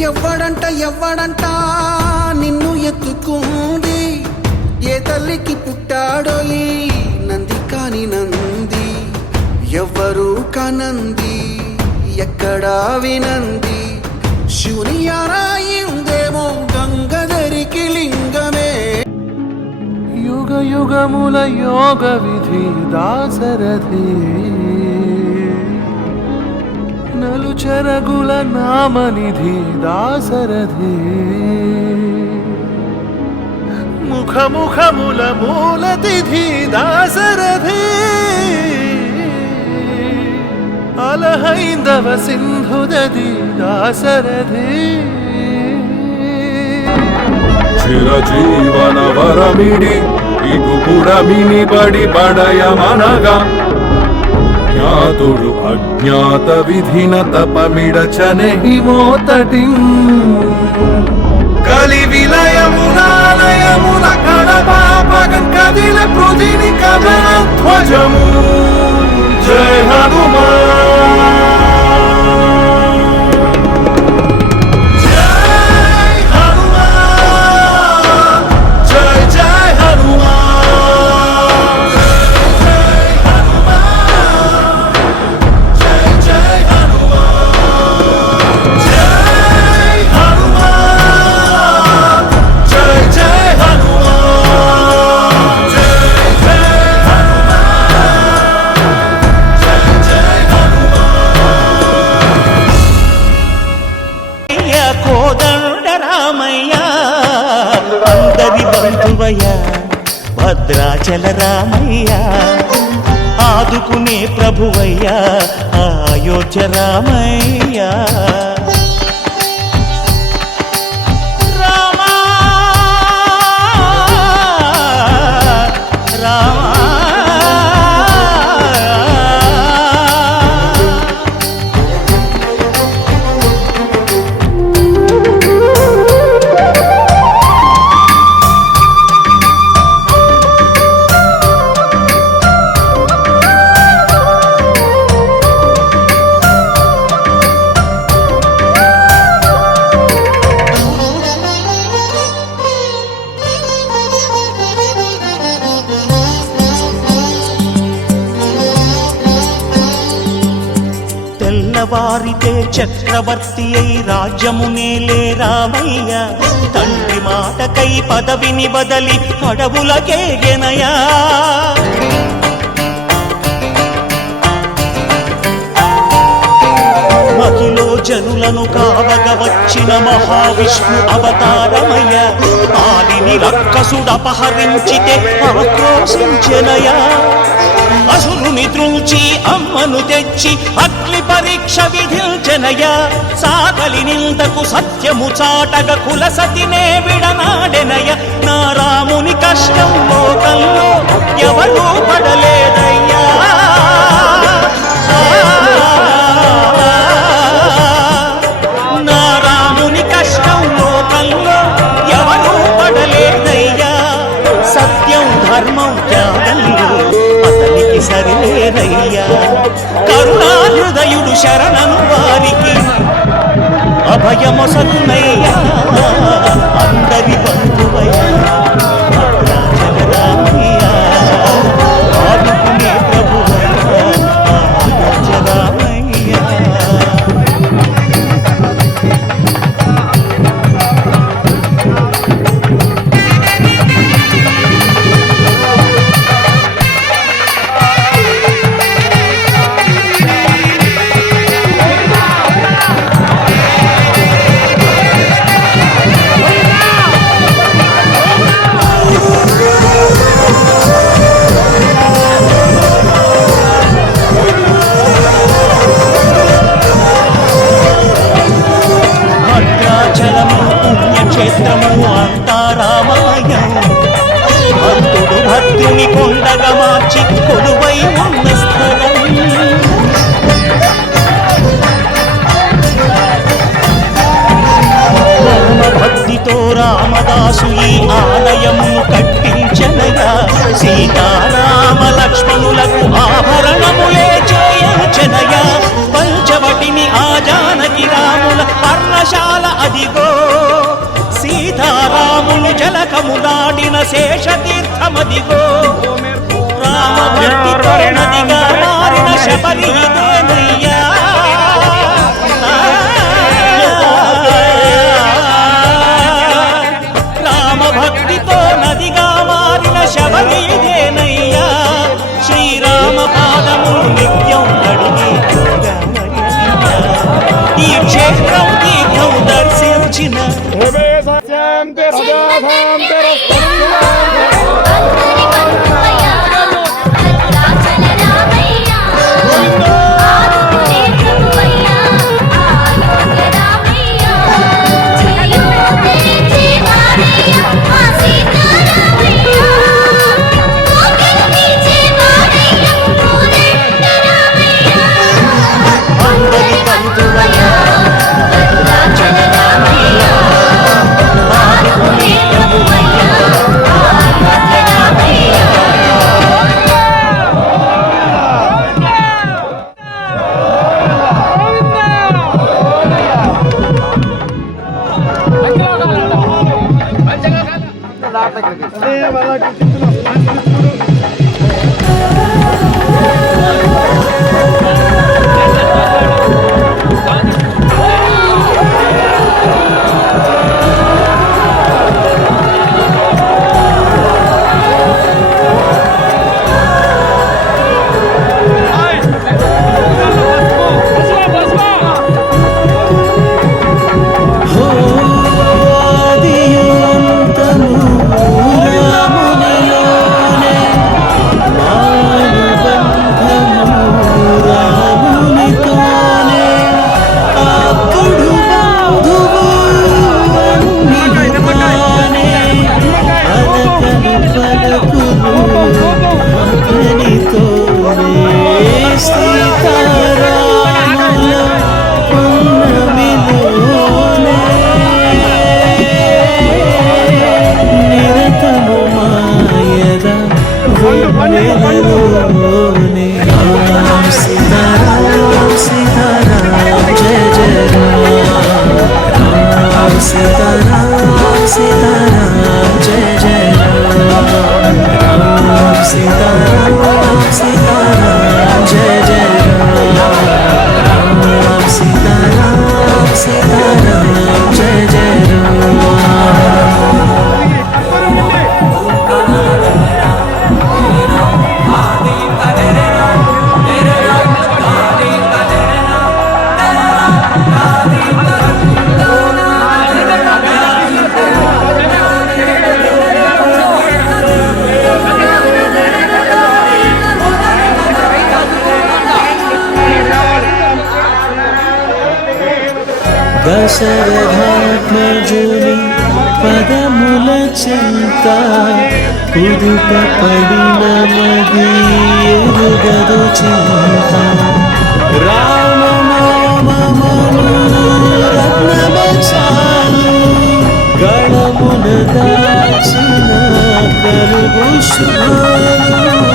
ఎవ్వడంట ఎవ్వడంట నిన్ను ఎత్తుకుంది. ఏ తల్లికి పుట్టాడో నంది కాని నంది ఎవ్వరు కనంది ఎక్కడా వినంది. శివుని ఆరాయిందేమో గంగధరికి లింగమే యుగ యుగముల యోగ విధి దాసరథి నలు చెరగుల నామనిధి దాసరథి. ముఖముఖముల మూలతిథి దాసరథి. అలహైందవ సింధుదది దాసరథి. చిరజీవన వరమిడి ఇటు పుడమిని బడి పడయమనగా జ్ఞాతుడు అజ్ఞాత విధిన తపమిడచనే. మోతటి కలి విలయమునాలయమున కడపాపగం కదిల పృథిని కదన ధ్వజము. జయ హనుమా. భద్రాచల రామయ్యా ఆదుకునే ప్రభువయ్యా అయోధ్య రామయ్యా. అయితే చక్రవర్తి అయి రాజ్యమునేలే రామయ్య. తండ్రి మాటకై పదవిని బదలి అడవులకేగెనయా జనులను కావగ వచ్చిన మహావిష్ణు అవతారమయ పాలిని రక్కసుడపహరించితే ఆక్రోశించెనయా అసురుని త్రుంచి అమ్మను తెచ్చి అగ్ని పరీక్ష విధించెనయ సాగలి నిందకు సత్యము చాటగ కుల సతినే విడనాడెనయ నా రాముని కష్టం లోకంలో ఎవరు సరిలేనయ్యా సరిలేదయ్యా కరుణాహృదయుడు శరణను వారికి. అభయమొసలునయ్యా. రామదాసు ఈ ఆలయము కట్టించనగా. సీతారామ లక్ష్మణులకు ఆభరణములే చేయించనగా. పంచవటిని ఆ జానకి రాముల పర్ణశాల అదిగో. సీతారాములు జలకము దాటిన శేష తీర్థమదిగో రామ శబరి বাধা অন্তরস্থ Satanás. దశరథాత్మజుని పదముల చింత కుదుప పడిన మది ఎరుగదు చింత. రామనామమును రత్నమచాలు గణమున దాచిన కలుగు శుభాలు